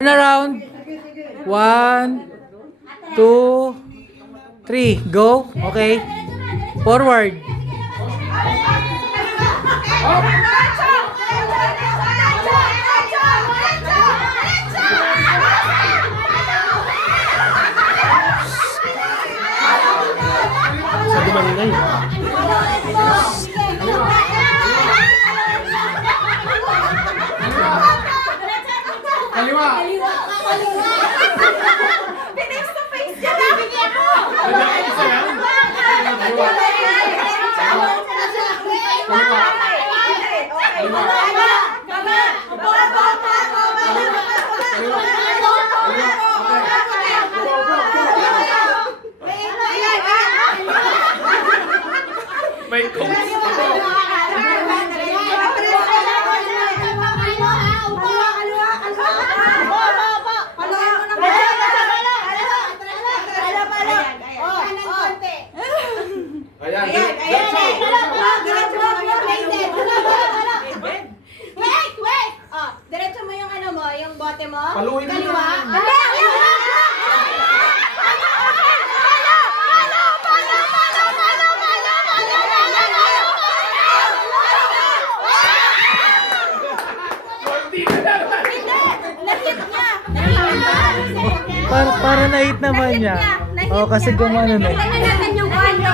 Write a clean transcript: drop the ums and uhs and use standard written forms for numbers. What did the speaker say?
Turn around. 1, 2, 3. Go. Okay. Forward. Sabi malinay. Kaliwa. Face to face dyan lang. Bigyan mo. Isa yan? May coach. Ayan. Wait! Oh, diretso mo yung ano mo, yung bote mo. Paluin mo. Kaliwa. Para na-hit naman niya. Oh, kasi gumano na. Tingnan natin yung video.